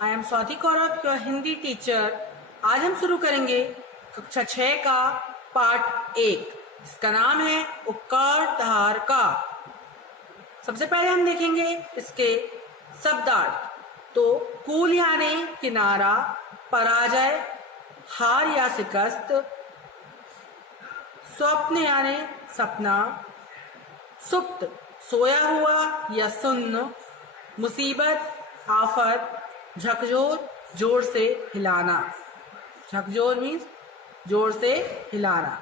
I am Swati Kaurav, your Hindi teacher. आज हम शुरू करेंगे कक्षा 6 का पाठ 1, जिसका नाम है उपकार धार का। सबसे पहले हम देखेंगे इसके शब्दार्थ। तो कूल यानी किनारा, पराजय, हार या शिकस्त, स्वप्न यानी सपना, सुप्त सोया हुआ या सुन्न, मुसीबत, आफत, झकझोर जोर से हिलाना। झकझोर मीन्स जोर से हिलाना।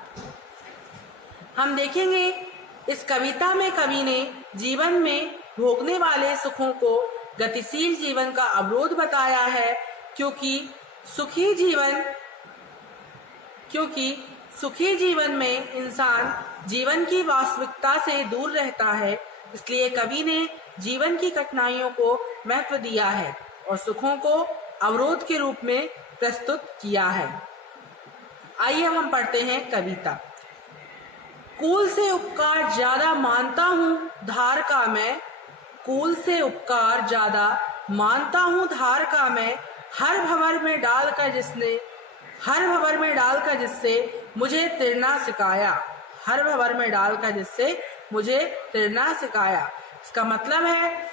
हम देखेंगे इस कविता में कवि ने जीवन में भोगने वाले सुखों को गतिशील जीवन का अवरोध बताया है, क्योंकि सुखी जीवन में इंसान जीवन की वास्तविकता से दूर रहता है। इसलिए कवि ने जीवन की कठिनाइयों को महत्व दिया है और सुखों को अवरोध के रूप में प्रस्तुत किया है। आइए अब हम पढ़ते हैं कविता। कूल से उपकार ज्यादा मानता हूँ धार का मैं, कूल से उपकार ज्यादा मानता हूँ धार का मैं, हर भंवर में डालकर जिससे मुझे तैरना सिखाया। हर भंवर में डालकर जिससे मुझे तैरना सिखाया। इसका मतलब है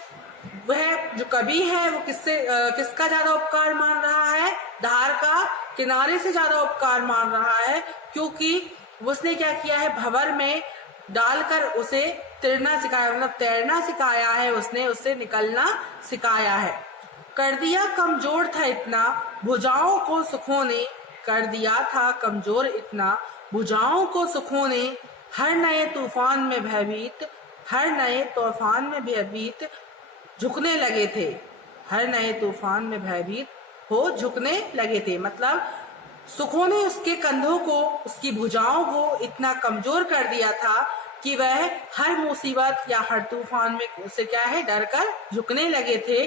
वह जो कवि है वो किसका ज्यादा उपकार मान रहा है? धार का, किनारे से ज्यादा उपकार मान रहा है, क्योंकि उसने क्या किया है? भंवर में डालकर उसे तैरना सिखाया, मतलब तैरना सिखाया है उसने, उससे निकलना सिखाया है। कर दिया कमजोर था इतना भुजाओं को सुखों ने, कर दिया था कमजोर इतना भुजाओं को सुखों ने, हर नए तूफान में भयभीत झुकने लगे थे। हर नए तूफान में भयभीत हो झुकने लगे थे। मतलब सुखों ने उसके कंधों को, उसकी भुजाओं को इतना कमजोर कर दिया था कि वह हर मुसीबत या हर तूफान में उसे क्या है? डर कर झुकने लगे थे।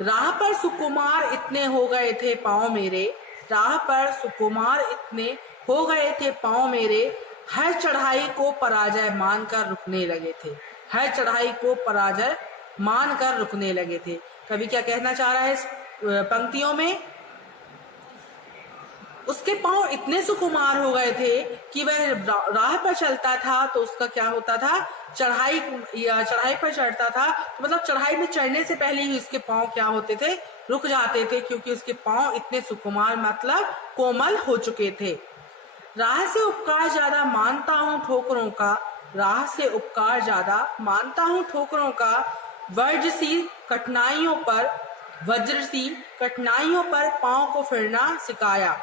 राह पर सुकुमार इतने हो गए थे पाँव मेरे, राह पर सुकुमार इतने हो गए थे पाँव मेरे, हर चढ़ाई को पराजय मानकर रुकने लगे थे। हर चढ़ाई को पराजय मानकर रुकने लगे थे। कवि क्या कहना चाह रहा है इस पंक्तियों में? उसके पांव इतने सुकुमार हो गए थे कि वह राह पर चलता था तो उसका क्या होता था? चढ़ाई पर चढ़ता था तो मतलब चढ़ाई में चढ़ने से पहले ही उसके पांव क्या होते थे? रुक जाते थे, क्योंकि उसके पांव इतने सुकुमार मतलब कोमल हो चुके थे। राह से उपकार ज्यादा मानता हूँ ठोकरों का, राह से उपकार ज्यादा मानता हूँ ठोकरों का, वज्र सी कठिनाइयों पर पांव को फिरना सिखाया।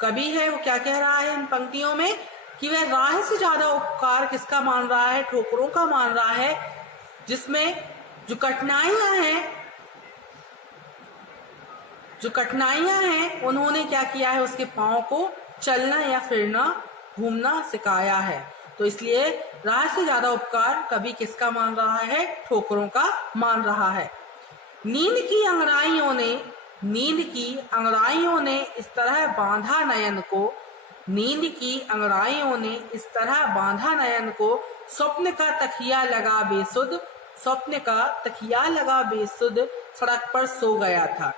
कवि है वो क्या कह रहा है इन पंक्तियों में कि वह राह से ज्यादा उपकार किसका मान रहा है? ठोकरों का मान रहा है, जिसमें जो कठिनाइयां हैं उन्होंने क्या किया है? उसके पांव को चलना या फिरना, घूमना सिखाया है। तो इसलिए राह से ज्यादा उपकार कवि किसका मान रहा है? ठोकरों का मान रहा है। नींद की अंगड़ाइयों ने इस तरह बांधा नयन को, नींद की अंगड़ाइयों ने इस तरह बांधा नयन को, स्वप्न का तकिया लगा बेसुध सड़क पर सो गया था।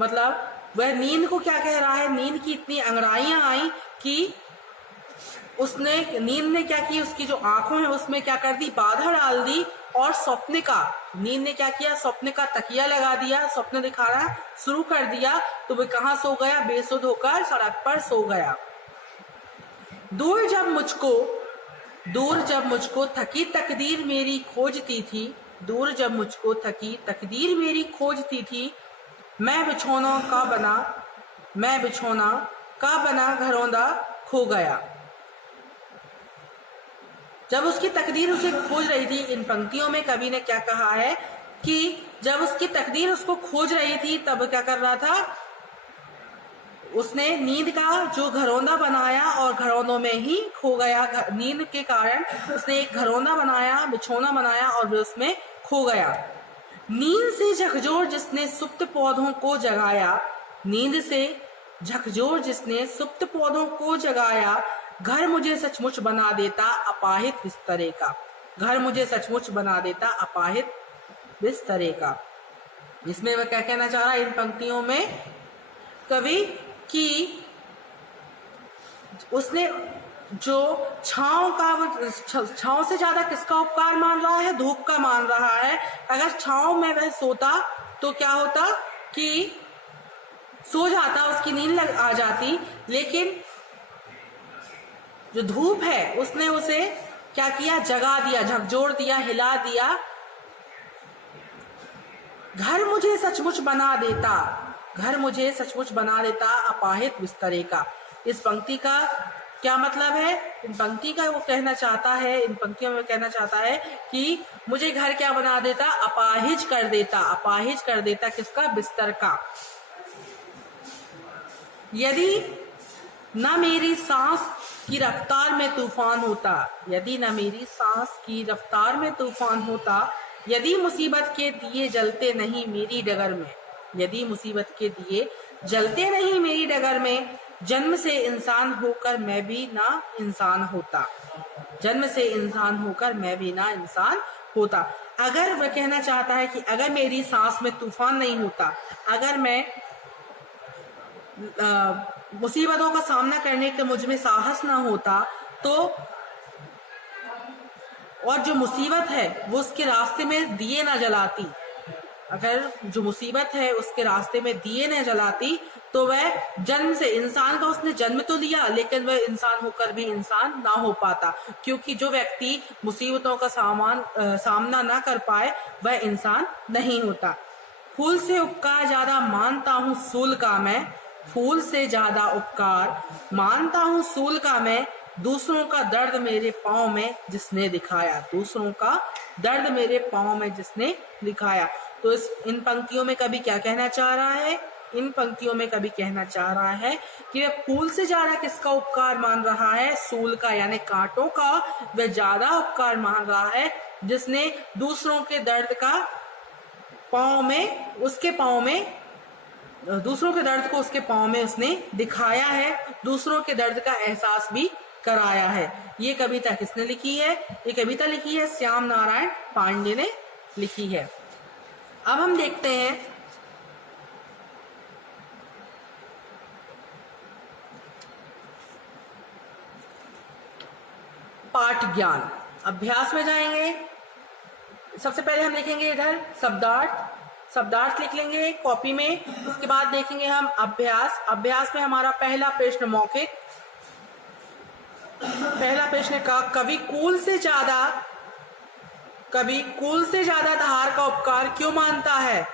मतलब वह नींद को क्या कह रहा है? नींद की इतनी अंगड़ाइयां आई कि नींद ने क्या की? उसकी जो आंखों है उसमें क्या कर दी? बाधा डाल दी। और नींद ने क्या किया? स्वप्न का तकिया लगा दिया, स्वप्न दिखाना शुरू कर दिया। तो वह कहाँ सो गया? बेसुध होकर सड़क पर सो गया। दूर जब मुझको थकी तकदीर मेरी खोजती थी, दूर जब मुझको थकी तकदीर मेरी खोजती थी, मैं बिछौना का बना घरौंदा खो गया। जब उसकी तकदीर उसे खोज रही थी, इन पंक्तियों में कवि ने क्या कहा है कि जब उसकी तकदीर उसको खोज रही थी तब क्या कर रहा था? उसने नींद का जो घरौंदा बनाया और घरौंदों में ही खो गया। नींद के कारण उसने एक घरौंदा बनाया, बिछौना बनाया और वे उसमें खो गया। नींद से झकझोर जिसने सुप्त पौधों को जगाया, नींद से झकझोर जिसने सुप्त पौधों को जगाया, घर मुझे सचमुच बना देता अपाहित बिस्तरे का। इसमें वह क्या कहना चाह रहा है इन पंक्तियों में कवि कि उसने जो छांव से ज्यादा किसका उपकार मान रहा है, धूप का मान रहा है। अगर छांव में वह सोता तो क्या होता कि सो जाता, उसकी नींद आ जाती, लेकिन जो धूप है उसने उसे क्या किया, जगा दिया, झकझोर दिया, हिला दिया। घर मुझे सचमुच बना देता, घर मुझे सचमुच बना देता अपाहित बिस्तरे का। इस पंक्ति का क्या मतलब है, इन पंक्ति का वो कहना चाहता है, इन पंक्तियों में कहना चाहता है कि मुझे घर क्या बना देता, अपाहिज कर देता, अपाहिज कर देता किसका, बिस्तर का। यदि न मेरी सांस की रफ्तार में तूफान होता, यदि न मेरी सांस की रफ्तार में तूफान होता, यदि मुसीबत के दिए जलते नहीं मेरी डगर में, यदि मुसीबत के दिए जलते नहीं मेरी डगर में, जन्म से इंसान होकर मैं भी ना इंसान होता, जन्म से इंसान होकर मैं भी ना इंसान होता। अगर वह कहना चाहता है कि अगर मेरी सांस में तूफान नहीं होता, अगर मैं मुसीबतों का सामना करने के मुझ में साहस ना होता, तो और जो मुसीबत है वो उसके रास्ते में दिए ना जलाती, अगर जो मुसीबत है उसके रास्ते में दिए न जलाती, तो वह जन्म से इंसान का उसने जन्म तो लिया, लेकिन वह इंसान होकर भी इंसान ना हो पाता, क्योंकि जो व्यक्ति मुसीबतों का सामना ना कर पाए वह इंसान नहीं होता। फूल से उपकार ज्यादा मानता हूँ सूल का मैं, फूल से ज्यादा उपकार मानता हूँ सूल का मैं, दूसरों का दर्द मेरे पाँव में जिसने दिखाया, दूसरों का दर्द मेरे पाँव में जिसने दिखाया। तो इन पंक्तियों में कवि क्या कहना चाह रहा है, इन पंक्तियों में कवि कहना चाह रहा है कि वह फूल से ज्यादा किसका उपकार मान रहा है, सूल का यानी कांटों का वह ज्यादा उपकार मान रहा है, जिसने दूसरों के दर्द का पाँव में, उसके पाँव में, दूसरों के दर्द को उसके पाँव में उसने दिखाया है, दूसरों के दर्द का एहसास भी कराया है। ये कविता किसने लिखी है, ये कविता लिखी है श्याम नारायण पांडे ने लिखी है। अब हम देखते हैं पाठ ज्ञान, अभ्यास में जाएंगे। सबसे पहले हम लिखेंगे इधर शब्दार्थ, शब्दार्थ लिख लेंगे कॉपी में। उसके बाद देखेंगे हम अभ्यास। अभ्यास में हमारा पहला प्रश्न मौखिक, पहला प्रश्न का कवि कुल से ज्यादा धार का उपकार क्यों मानता है,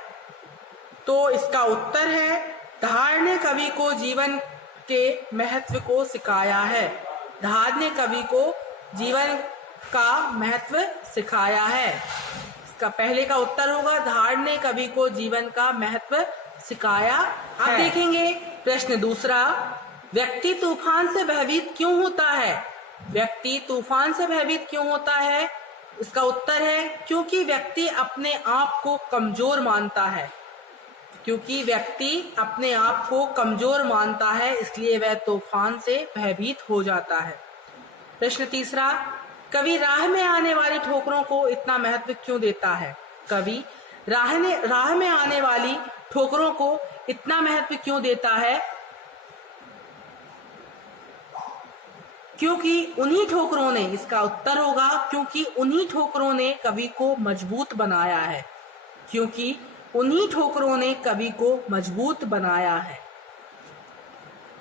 तो इसका उत्तर है धार ने कवि को जीवन के महत्व को सिखाया है, धार ने कवि को जीवन का महत्व सिखाया है। इसका पहले का उत्तर होगा धार ने कवि को जीवन का महत्व सिखाया है। अब देखेंगे प्रश्न दूसरा, व्यक्ति तूफान से भयभीत क्यों होता है, व्यक्ति तूफान से भयभीत क्यों होता है, इसका उत्तर है क्योंकि व्यक्ति अपने आप को कमजोर मानता है, क्योंकि व्यक्ति अपने आप को कमजोर मानता है, इसलिए वह तूफान से भयभीत हो जाता है। प्रश्न तीसरा, कवि राह में आने वाली ठोकरों को इतना महत्व क्यों देता है, कवि राह में आने वाली ठोकरों को इतना महत्व क्यों देता है, क्योंकि उन्हीं ठोकरों ने, इसका उत्तर होगा क्योंकि उन्हीं ठोकरों ने कवि को मजबूत बनाया है, क्योंकि उन्हीं ठोकरों ने कवि को मजबूत बनाया है।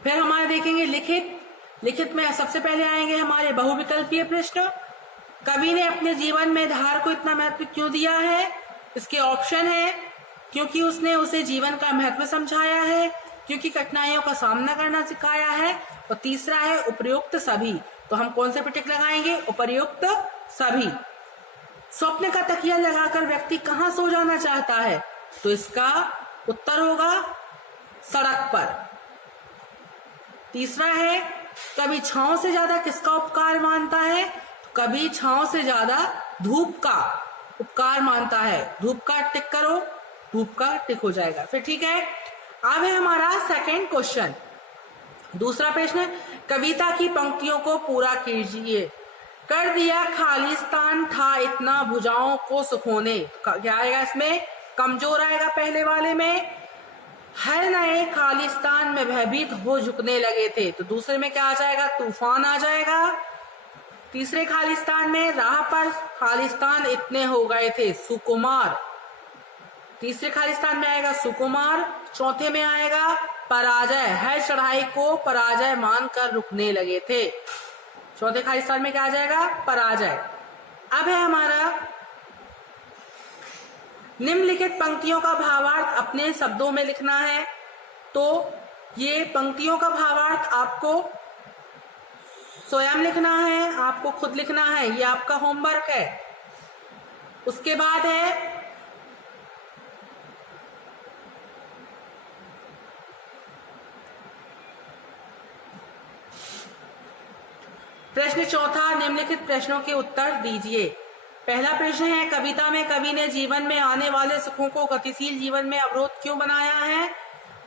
फिर हमारे देखेंगे लिखित। लिखित में सबसे पहले आएंगे हमारे बहुविकल्पीय प्रश्न। कवि ने अपने जीवन में धार को इतना महत्व क्यों दिया है, इसके ऑप्शन है क्योंकि उसने उसे जीवन का महत्व समझाया है, क्योंकि कठिनाइयों का सामना करना सिखाया है, और तीसरा है उपयुक्त सभी। तो हम कौन से पे टिक लगाएंगे, उपयुक्त सभी। स्वप्न का तकिया लगाकर व्यक्ति कहाँ सो जाना चाहता है, तो इसका उत्तर होगा सड़क पर। तीसरा है कभी छांव से ज्यादा किसका उपकार मानता है, तो कभी छांव से ज्यादा धूप का उपकार मानता है। धूप का टिक करो, धूप का टिक हो जाएगा। फिर ठीक है, अब है हमारा सेकंड क्वेश्चन। दूसरा प्रश्न, कविता की पंक्तियों को पूरा कीजिए। कर दिया खालिस्तान था इतना भुजाओं को सुखोने, क्या आएगा इसमें, कमजोर आएगा पहले वाले में। हर नए खालिस्तान में भयभीत हो झुकने लगे थे, तो दूसरे में क्या आ जाएगा? तूफान आ जाएगा। तीसरे खालिस्तान में राह पर खालिस्तान इतने हो गए थे, सुकुमार। तीसरे खालिस्तान में आएगा सुकुमार। चौथे में आएगा पराजय, हर चढ़ाई को पराजय मानकर रुकने लगे थे। चौथे खालिस्तान में क्या आ जाएगा? पराजय। अब है हमारा निम्नलिखित पंक्तियों का भावार्थ अपने शब्दों में लिखना है। तो ये पंक्तियों का भावार्थ आपको स्वयं लिखना है, आपको खुद लिखना है, ये आपका होमवर्क है। उसके बाद है प्रश्न चौथा, निम्नलिखित प्रश्नों के उत्तर दीजिए। पहला प्रश्न है, कविता में कवि ने जीवन में आने वाले सुखों को गतिशील जीवन में अवरोध क्यों बनाया है?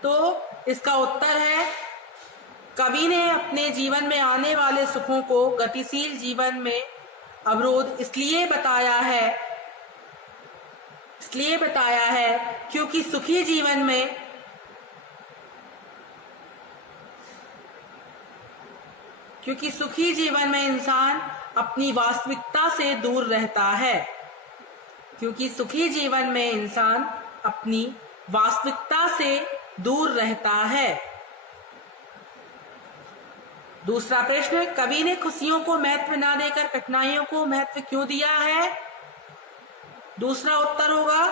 तो इसका उत्तर है, कवि ने अपने जीवन में आने वाले सुखों को गतिशील जीवन में अवरोध इसलिए बताया है क्योंकि सुखी जीवन में इंसान अपनी वास्तविकता से दूर रहता है। क्योंकि सुखी जीवन में इंसान अपनी वास्तविकता से दूर रहता है। दूसरा प्रश्न, कवि ने खुशियों को महत्व न देकर कठिनाइयों को महत्व क्यों दिया है? दूसरा उत्तर होगा,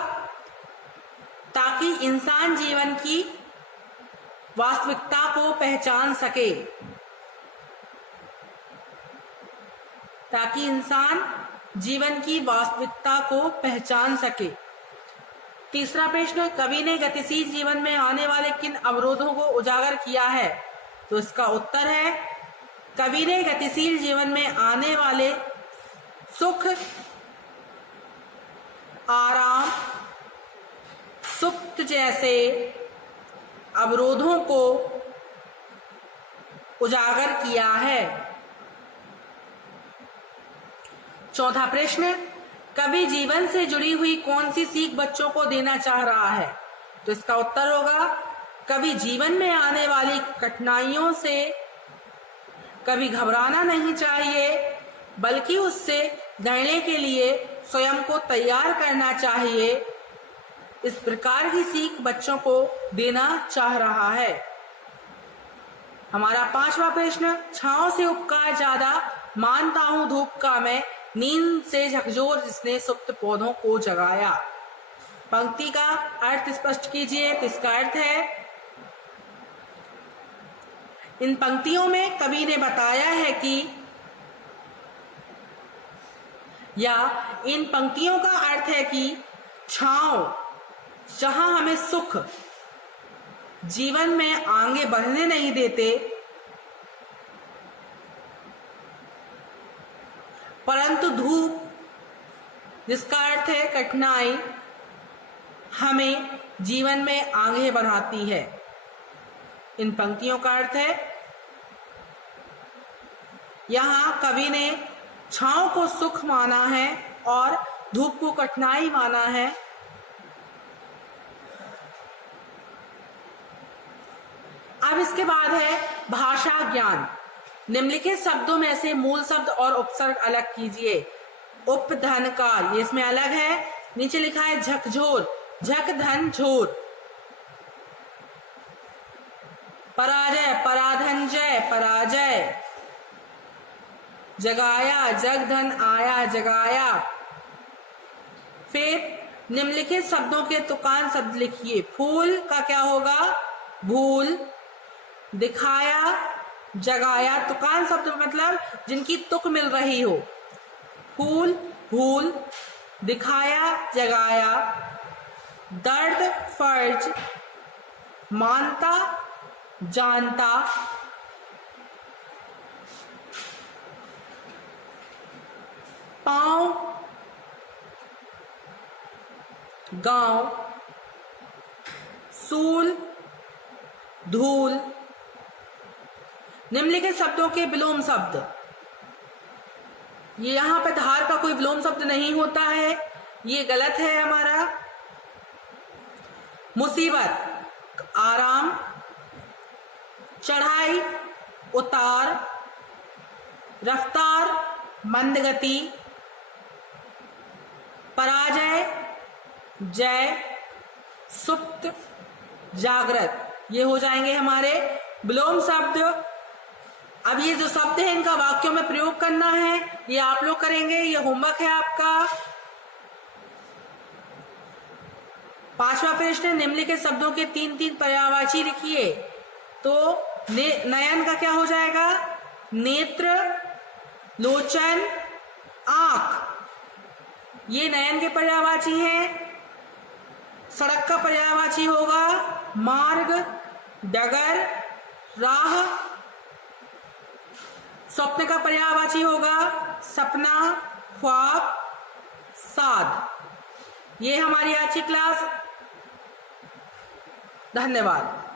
ताकि इंसान जीवन की वास्तविकता को पहचान सके। ताकि इंसान जीवन की वास्तविकता को पहचान सके। तीसरा प्रश्न, कवि ने गतिशील जीवन में आने वाले किन अवरोधों को उजागर किया है? तो इसका उत्तर है, कवि ने गतिशील जीवन में आने वाले सुख, आराम, सुख जैसे अवरोधों को उजागर किया है। चौथा प्रश्न, कवि जीवन से जुड़ी हुई कौन सी सीख बच्चों को देना चाह रहा है? तो इसका उत्तर होगा, कवि जीवन में आने वाली कठिनाइयों से कभी घबराना नहीं चाहिए, बल्कि उससे लड़ने के लिए स्वयं को तैयार करना चाहिए। इस प्रकार की सीख बच्चों को देना चाह रहा है। हमारा पांचवा प्रश्न, छांव से उपकार ज्यादा मानता हूं धूप का मैं, नींद से झकझोर जिसने सुप्त पौधों को जगाया। पंक्ति का अर्थ स्पष्ट कीजिए। तो इसका अर्थ है, इन पंक्तियों में कवि ने बताया है कि, या इन पंक्तियों का अर्थ है कि छांव जहां हमें सुख जीवन में आगे बढ़ने नहीं देते, परंतु धूप जिसका अर्थ है कठिनाई हमें जीवन में आगे बढ़ाती है। इन पंक्तियों का अर्थ है, यहाँ कवि ने छांव को सुख माना है और धूप को कठिनाई माना है। अब इसके बाद है भाषा ज्ञान। निम्नलिखित शब्दों में से मूल शब्द और उपसर्ग अलग कीजिए। उपधन काल, ये इसमें अलग है। नीचे लिखा है झकझोर, झक धन झोर। पराजय, पराधन जय, पराजय। जगाया, जग धन आया, जगाया। फिर निम्नलिखित शब्दों के तुकान शब्द लिखिए। फूल का क्या होगा? भूल। दिखाया, जगाया। तुकान शब्द मतलब जिनकी तुक मिल रही हो। फूल, भूल, दिखाया, जगाया। दर्द, फर्ज। मानता, जानता। पांव, गांव। सूल, धूल। निम्नलिखित शब्दों के विलोम शब्द। ये यहां पर धार का कोई विलोम शब्द नहीं होता है, ये गलत है हमारा। मुसीबत आराम, चढ़ाई उतार, रफ्तार मंद गति, पराजय जय, सुप्त जागृत। ये हो जाएंगे हमारे विलोम शब्द। अब ये जो शब्द है इनका वाक्यों में प्रयोग करना है, ये आप लोग करेंगे, ये होमवर्क है आपका। 5वां प्रश्न, निम्नलिखित शब्दों के 3-3 पर्यायवाची लिखिए। तो नयन का क्या हो जाएगा? नेत्र, लोचन, आंख, ये नयन के पर्यायवाची हैं। सड़क का पर्यायवाची होगा मार्ग, डगर, राह। स्वप्न का पर्यायवाची होगा सपना, ख्वाब, साध। ये हमारी आज की क्लास। धन्यवाद।